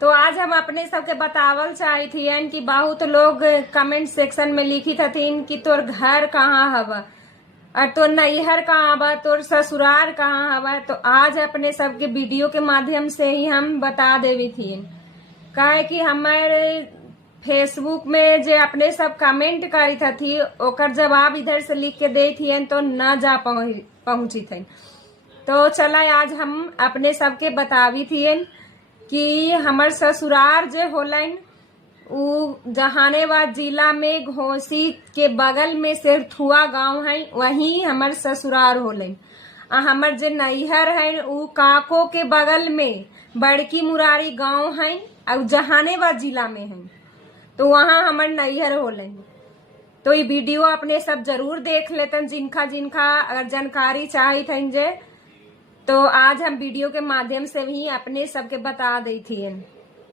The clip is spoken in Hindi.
तो आज हम अपने सबके बतावल चाहे थी कि बहुत लोग कमेंट सेक्शन में लिखी थीन कि तोर घर कहाँ हवा और तोर नैहर कहाँ हवा, तोर ससुराल कहाँ हवा। तो आज अपने सबके वीडियो के माध्यम से ही हम बता देवी थी। काहे कि हमारे फेसबुक में जे अपने सब कमेंट करी थी ओकर जवाब इधर से लिख के दे थी तो न जा पहुंची थी। तो चला आज हम अपने सबके बतावी थी कि हमर ससुराल जे होलन उ जहानाबाद जिला में घोसी के बगल में सिरथुआ गांव है, वही हमर ससुराल होलन। हमर जे नैहर है उ काको के बगल में बड़की मुरारी गांव है और जहानाबाद जिला में है, तो वहाँ हमर नैहर होलन। तो ये वीडियो अपने सब जरूर देख लेतन जिनका अगर जानकारी चाहिए जे। तो आज हम वीडियो के माध्यम से भी अपने सबके बता दी थी।